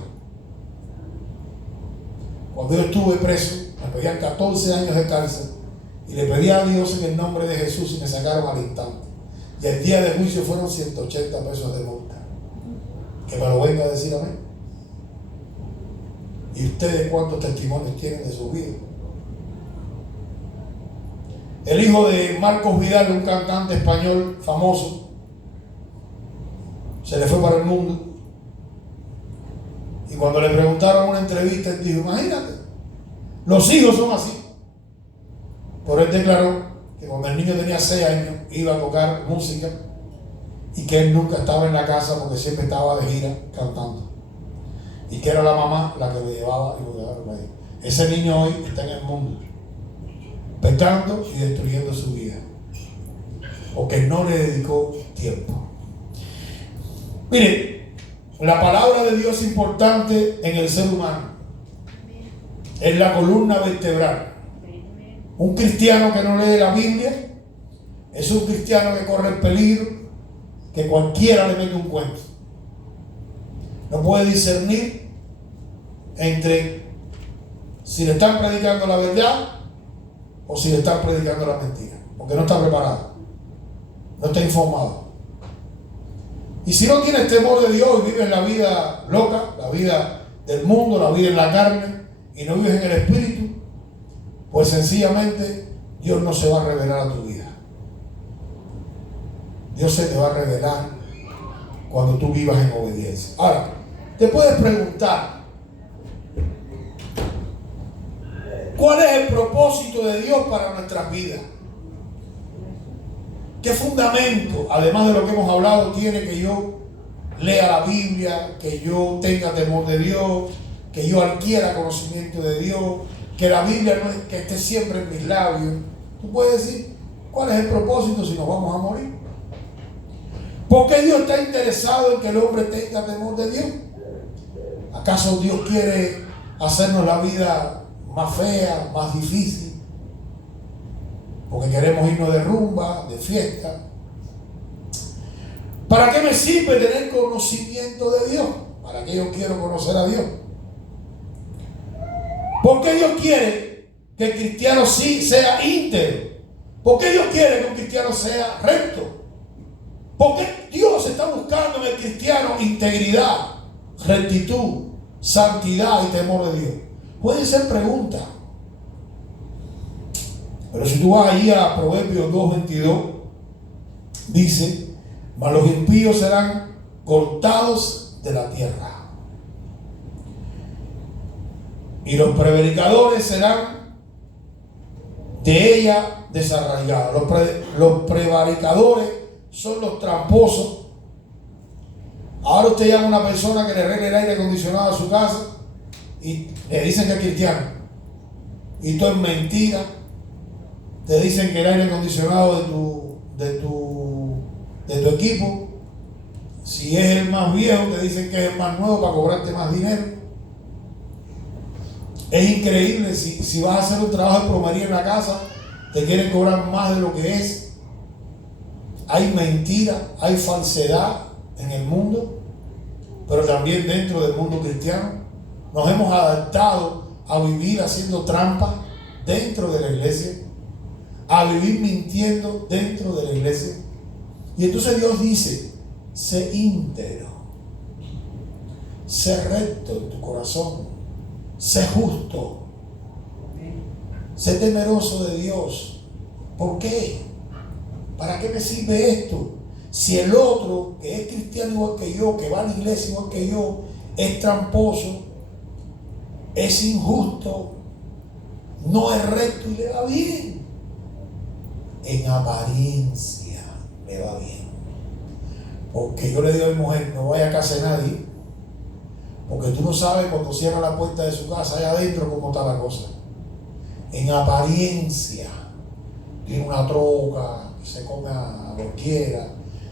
Cuando yo estuve preso, me pedían 14 años de cárcel y le pedí a Dios en el nombre de Jesús y me sacaron al instante. Y el día de juicio fueron 180 pesos de multa. Que me lo venga a decir a mí. ¿Y ustedes cuántos testimonios tienen de su vida? El hijo de Marcos Vidal, un cantante español famoso, se le fue para el mundo. Y cuando le preguntaron en una entrevista, él dijo, imagínate, los hijos son así. Pero él declaró que cuando el niño tenía 6 años iba a tocar música y que él nunca estaba en la casa porque siempre estaba de gira cantando. Y que era la mamá la que lo llevaba y lo llevaba ahí. Ese niño hoy está en el mundo, pecando y destruyendo su vida, porque no le dedicó tiempo. Mire, la palabra de Dios es importante en el ser humano. Es la columna vertebral. Un cristiano que no lee la Biblia es un cristiano que corre el peligro que cualquiera le mete un cuento. No puede discernir entre si le están predicando la verdad o si le están predicando la mentira, porque no está preparado, no está informado. Y si no tienes temor de Dios y vives la vida loca, la vida del mundo, la vida en la carne, y no vives en el Espíritu, pues sencillamente Dios no se va a revelar a tu vida. Dios se te va a revelar cuando tú vivas en obediencia. Ahora, te puedes preguntar, ¿cuál es el propósito de Dios para nuestras vidas? ¿Qué fundamento, además de lo que hemos hablado, tiene que yo lea la Biblia, que yo tenga temor de Dios, que yo adquiera conocimiento de Dios, que la Biblia no es, que esté siempre en mis labios? Tú puedes decir, ¿cuál es el propósito si nos vamos a morir? ¿Por qué Dios está interesado en que el hombre tenga temor de Dios? ¿Acaso Dios quiere hacernos la vida más fea, más difícil? Porque queremos irnos de rumba, de fiesta. ¿Para qué me sirve tener conocimiento de Dios? ¿Para qué yo quiero conocer a Dios? ¿Por qué Dios quiere que el cristiano sí sea íntegro? ¿Por qué Dios quiere que un cristiano sea recto? ¿Por qué Dios está buscando en el cristiano integridad, rectitud, santidad y temor de Dios? Pueden ser preguntas. Pero si tú vas allí a Proverbios 2:22, dice, mas los impíos serán cortados de la tierra, y los prevaricadores serán de ella desarraigados. Los prevaricadores son los tramposos. Ahora usted llama a una persona que le arregle el aire acondicionado a su casa y le dicen que es cristiano, y todo es mentira. Te dicen que el aire acondicionado de tu equipo Si es el más viejo, te dicen que es el más nuevo para cobrarte más dinero. Es increíble, si vas a hacer un trabajo de plomería en la casa, te quieren cobrar más de lo que es. Hay mentira, hay falsedad en el mundo, pero también dentro del mundo cristiano. Nos hemos adaptado a vivir haciendo trampas dentro de la iglesia, a vivir mintiendo dentro de la iglesia. Y entonces Dios dice: sé íntegro, sé recto en tu corazón, sé justo, sé temeroso de Dios. ¿Por qué? ¿Para qué me sirve esto? Si el otro, que es cristiano igual que yo, que va a la iglesia igual que yo, es tramposo, es injusto, no es recto y le va bien. En apariencia le va bien. Porque yo le digo a mi mujer: no vaya a casa de nadie, porque tú no sabes cuando cierra la puerta de su casa allá adentro cómo está la cosa. En apariencia tiene una troca, se come a lo que quiera,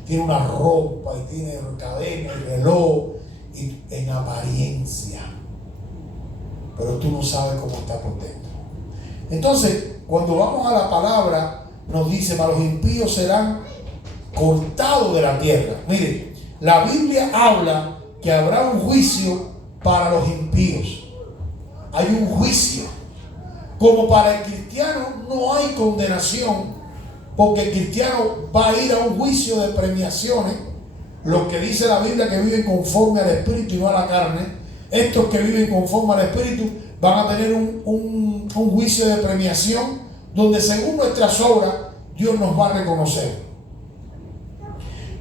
tiene una ropa y tiene cadena y reloj, y en apariencia, pero tú no sabes cómo está por dentro. Entonces, cuando vamos a la palabra, nos dice: para los impíos serán cortados de la tierra. Mire, la Biblia habla que habrá un juicio para los impíos. Hay un juicio. Como para el cristiano no hay condenación, porque el cristiano va a ir a un juicio de premiaciones. Los que dice la Biblia que viven conforme al Espíritu y no a la carne, estos que viven conforme al Espíritu van a tener un juicio de premiación, donde según nuestras obras Dios nos va a reconocer.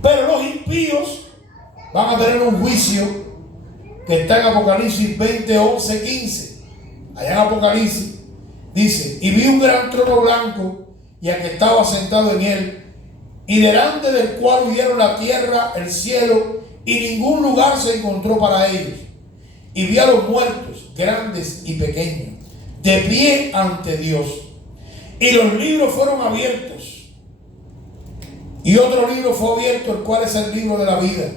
Pero los impíos van a tener un juicio que está en Apocalipsis 20, 11, 15. Allá en Apocalipsis dice: y vi un gran trono blanco y al que estaba sentado en él, y delante del cual huyeron la tierra, el cielo, y ningún lugar se encontró para ellos. Y vi a los muertos, grandes y pequeños, de pie ante Dios. Y los libros fueron abiertos. Y otro libro fue abierto, el cual es el libro de la vida.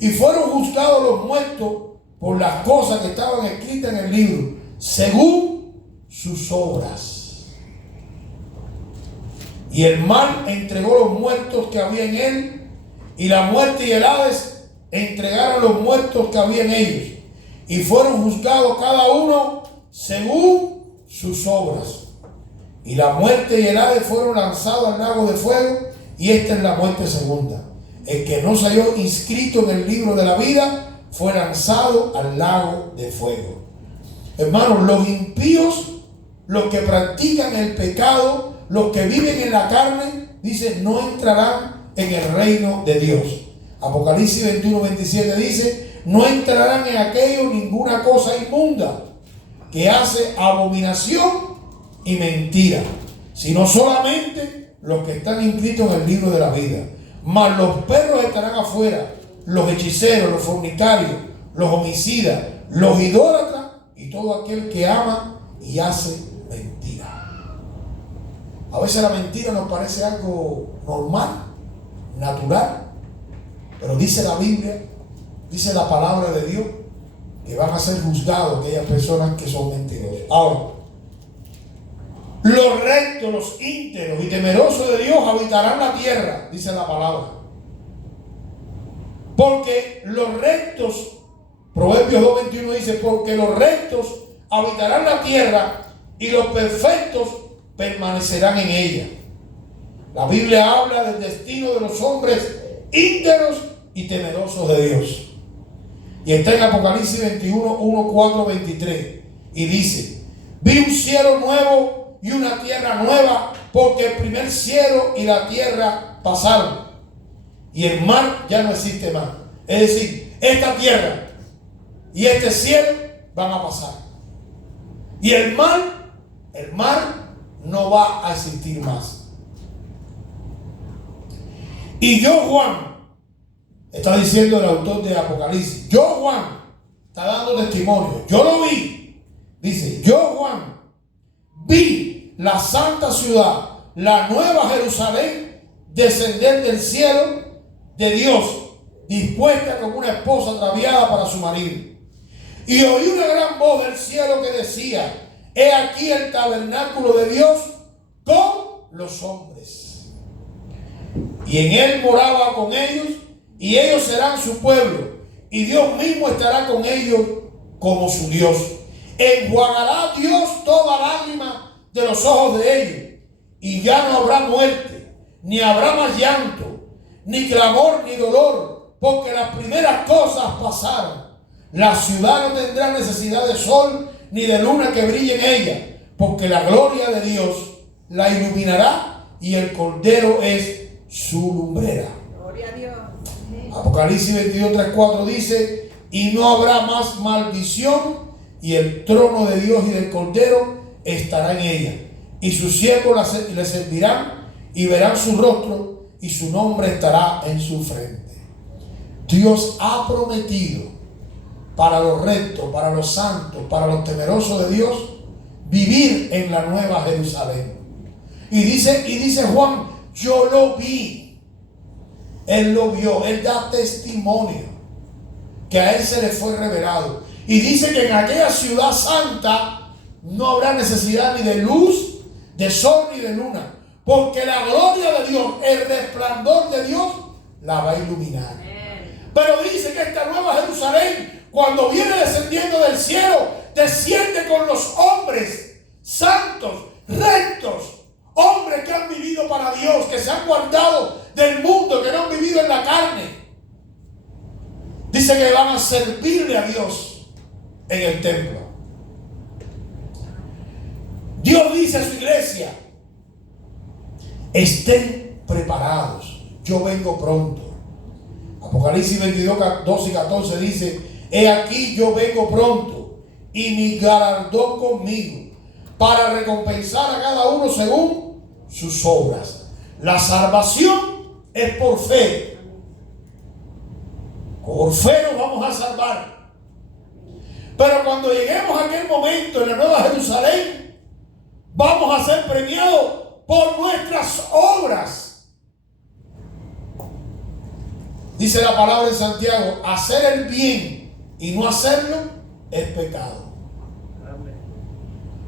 Y fueron juzgados los muertos por las cosas que estaban escritas en el libro, según sus obras. Y el mal entregó los muertos que había en él, y la muerte y el Hades entregaron los muertos que había en ellos. Y fueron juzgados cada uno según sus obras. Y la muerte y el Hades fueron lanzados al lago de fuego, y esta es la muerte segunda. El que no se halló inscrito en el libro de la vida fue lanzado al lago de fuego. Hermanos, los impíos, los que practican el pecado, los que viven en la carne, dice, no entrarán en el reino de Dios. Apocalipsis 21, 27 dice: no entrarán en aquello ninguna cosa inmunda que hace abominación y mentira, sino solamente los que están inscritos en el libro de la vida. Mas los perros estarán afuera, los hechiceros, los fornicarios, los homicidas, los idólatras y todo aquel que ama y hace mentira. A veces la mentira nos parece algo normal, natural, pero dice la Biblia, dice la palabra de Dios, que van a ser juzgados aquellas personas que son mentirosas. Ahora, los rectos, los íntegros y temerosos de Dios habitarán la tierra, dice la palabra. Porque los rectos, Proverbios 2:21 dice: porque los rectos habitarán la tierra y los perfectos permanecerán en ella. La Biblia habla del destino de los hombres íntegros y temerosos de Dios. Y está en Apocalipsis 21, 1, 4, 23. Y dice: vi un cielo nuevo y una tierra nueva, porque el primer cielo y la tierra pasaron, y el mar ya no existe más. Es decir, esta tierra y este cielo van a pasar, y el mar no va a existir más. Y yo, Juan, está diciendo el autor de Apocalipsis, yo, Juan, está dando testimonio, yo lo vi. Dice: yo, Juan, vi la santa ciudad, la nueva Jerusalén, descender del cielo de Dios, dispuesta como una esposa ataviada para su marido. Y oí una gran voz del cielo que decía: he aquí el tabernáculo de Dios con los hombres, y en él moraba con ellos, y ellos serán su pueblo, y Dios mismo estará con ellos como su Dios. Enjuagará Dios toda lágrima de los ojos de ellos, y ya no habrá muerte, ni habrá más llanto, ni clamor, ni dolor, porque las primeras cosas pasaron. La ciudad no tendrá necesidad de sol ni de luna que brille en ella, porque la gloria de Dios la iluminará y el Cordero es su lumbrera. Gloria a Dios. Apocalipsis 22, 3, 4 dice: y no habrá más maldición, y el trono de Dios y del Cordero estará en ella, y sus siervos le servirán y verán su rostro, y su nombre estará en su frente. Dios ha prometido para los rectos, para los santos, para los temerosos de Dios, vivir en la nueva Jerusalén. Y dice Juan: yo lo vi. Él lo vio, él da testimonio que a él se le fue revelado. Y dice que en aquella ciudad santa no habrá necesidad ni de luz, de sol ni de luna, porque la gloria de Dios, el resplandor de Dios, la va a iluminar. Pero dice que esta nueva Jerusalén, cuando viene descendiendo del cielo, desciende con los hombres santos, rectos, hombres que han vivido para Dios, que se han guardado del mundo, que no han vivido en la carne. Dice que van a servirle a Dios en el templo. Dios dice a su iglesia: estén preparados, yo vengo pronto. Apocalipsis 22, 12 y 14 dice: he aquí yo vengo pronto, y mi galardón conmigo, para recompensar a cada uno según sus obras. La salvación es por fe. Por fe nos vamos a salvar. Pero cuando lleguemos a aquel momento en la nueva Jerusalén, vamos a ser premiados por nuestras obras. Dice la palabra de Santiago: hacer el bien y no hacerlo es pecado.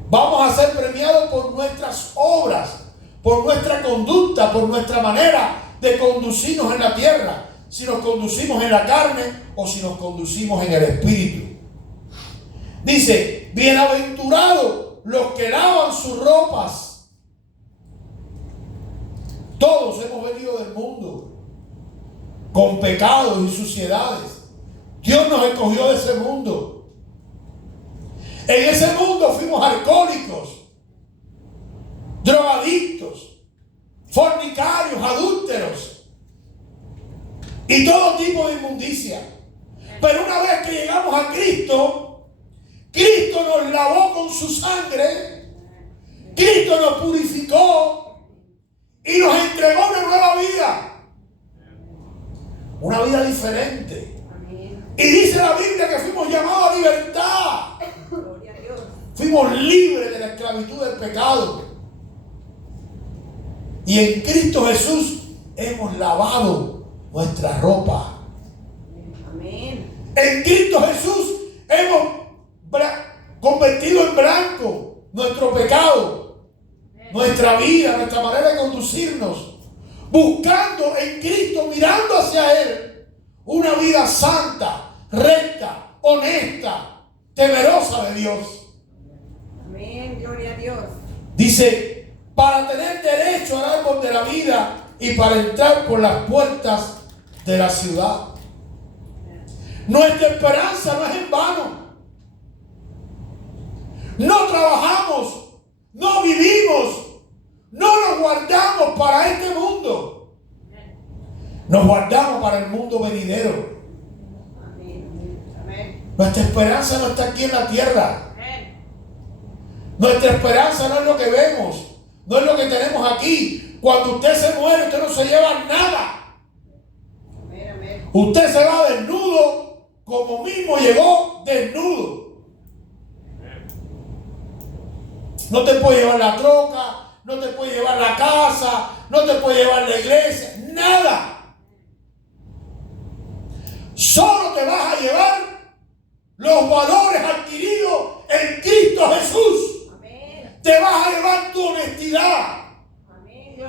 Vamos a ser premiados por nuestras obras, por nuestra conducta, por nuestra manera de conducirnos en la tierra, si nos conducimos en la carne o si nos conducimos en el espíritu. Dice: bienaventurados los que lavan sus ropas. Todos hemos venido del mundo con pecados y suciedades. Dios nos escogió de ese mundo. En ese mundo fuimos alcohólicos, drogadictos, fornicarios, adúlteros y todo tipo de inmundicia. Pero una vez que llegamos a Cristo, Cristo nos lavó con su sangre, Cristo nos purificó y nos entregó una nueva vida. Una vida diferente. Y dice la Biblia que fuimos llamados a libertad. Fuimos libres de la esclavitud del pecado. Y en Cristo Jesús hemos lavado nuestra ropa. Amén. En Cristo Jesús hemos convertido en blanco nuestro pecado, nuestra vida, nuestra manera de conducirnos, buscando en Cristo, mirando hacia Él, una vida santa, recta, honesta, temerosa de Dios. Amén, gloria a Dios. Dice: para tener derecho al árbol de la vida y para entrar por las puertas de la ciudad. Nuestra esperanza no es en vano. No trabajamos, no vivimos, no nos guardamos para este mundo. Nos guardamos para el mundo venidero. Amén. Nuestra esperanza no está aquí en la tierra. Nuestra esperanza no es lo que vemos, no es lo que tenemos aquí. Cuando usted se muere, usted no se lleva nada. Amén. Usted se va desnudo, como mismo llegó desnudo. No te puede llevar la troca, no te puede llevar la casa, no te puede llevar la iglesia, nada.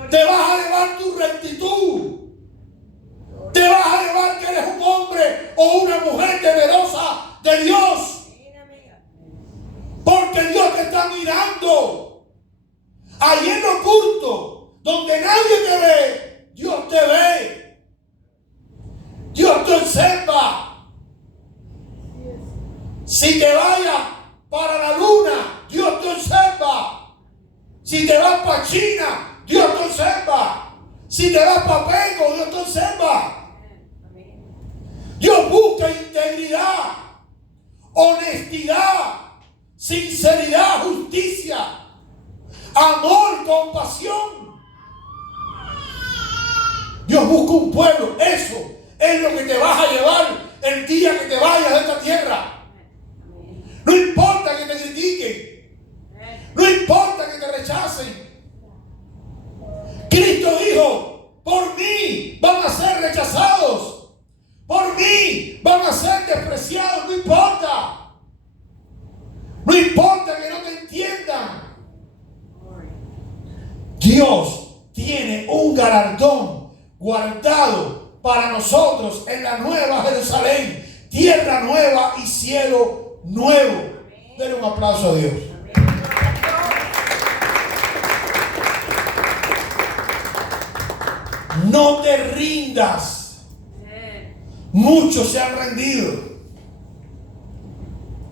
Te vas a llevar tu rectitud. Te vas a llevar que eres un hombre o una mujer temerosa de Dios. Porque Dios te está mirando. Ahí en lo oculto, donde nadie te ve, Dios te ve. Dios te observa. Si te vayas para la luna, Dios te observa. Si te vas para China, Dios te observa. Si te vas para Peco, Dios te observa. Dios busca integridad, honestidad, sinceridad, justicia, amor, compasión. Dios busca un pueblo. Eso es lo que te vas a llevar el día que te vayas de esta tierra. No importa que te critiquen. No importa que te rechacen. Cristo dijo, por mí van a ser rechazados. Por mí van a ser despreciados. No importa. No importa que no te entiendan. Dios tiene un galardón guardado para nosotros en la nueva Jerusalén. Tierra nueva y cielo nuevo. Denle un aplauso a Dios. No te rindas. Muchos se han rendido.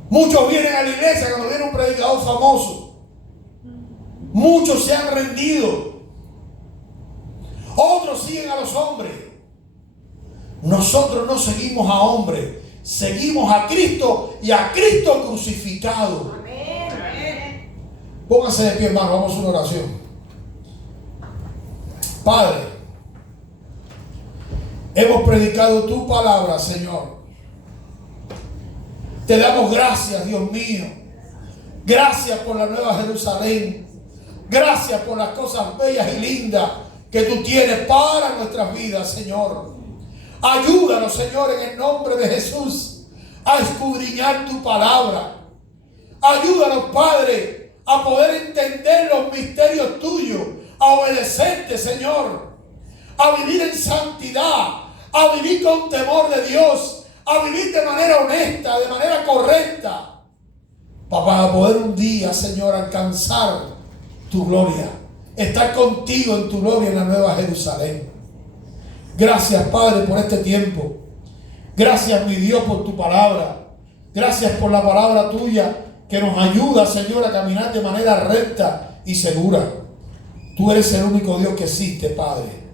Muchos vienen a la iglesia cuando viene un predicador famoso. Muchos se han rendido. Otros siguen a los hombres. Nosotros no seguimos a hombres. Seguimos a Cristo y a Cristo crucificado. Amén. Pónganse de pie, hermano. Vamos a una oración. Padre, hemos predicado tu palabra, Señor. Te damos gracias, Dios mío. Gracias por la nueva Jerusalén. Gracias por las cosas bellas y lindas que tú tienes para nuestras vidas, Señor. Ayúdanos, Señor, en el nombre de Jesús, a escudriñar tu palabra. Ayúdanos, Padre, a poder entender los misterios tuyos, a obedecerte, Señor, a vivir en santidad, a vivir con temor de Dios, a vivir de manera honesta, de manera correcta, para poder un día, Señor, alcanzar tu gloria, estar contigo en tu gloria en la nueva Jerusalén. Gracias, Padre, por este tiempo. Gracias, mi Dios, por tu palabra. Gracias por la palabra tuya que nos ayuda, Señor, a caminar de manera recta y segura. Tú eres el único Dios que existe, Padre.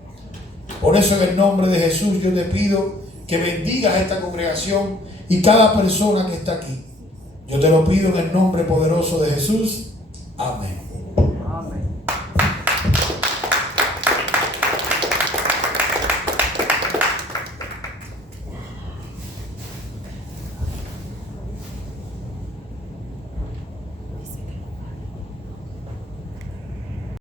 Por eso, en el nombre de Jesús, yo te pido que bendigas a esta congregación y cada persona que está aquí. Yo te lo pido en el nombre poderoso de Jesús. Amén.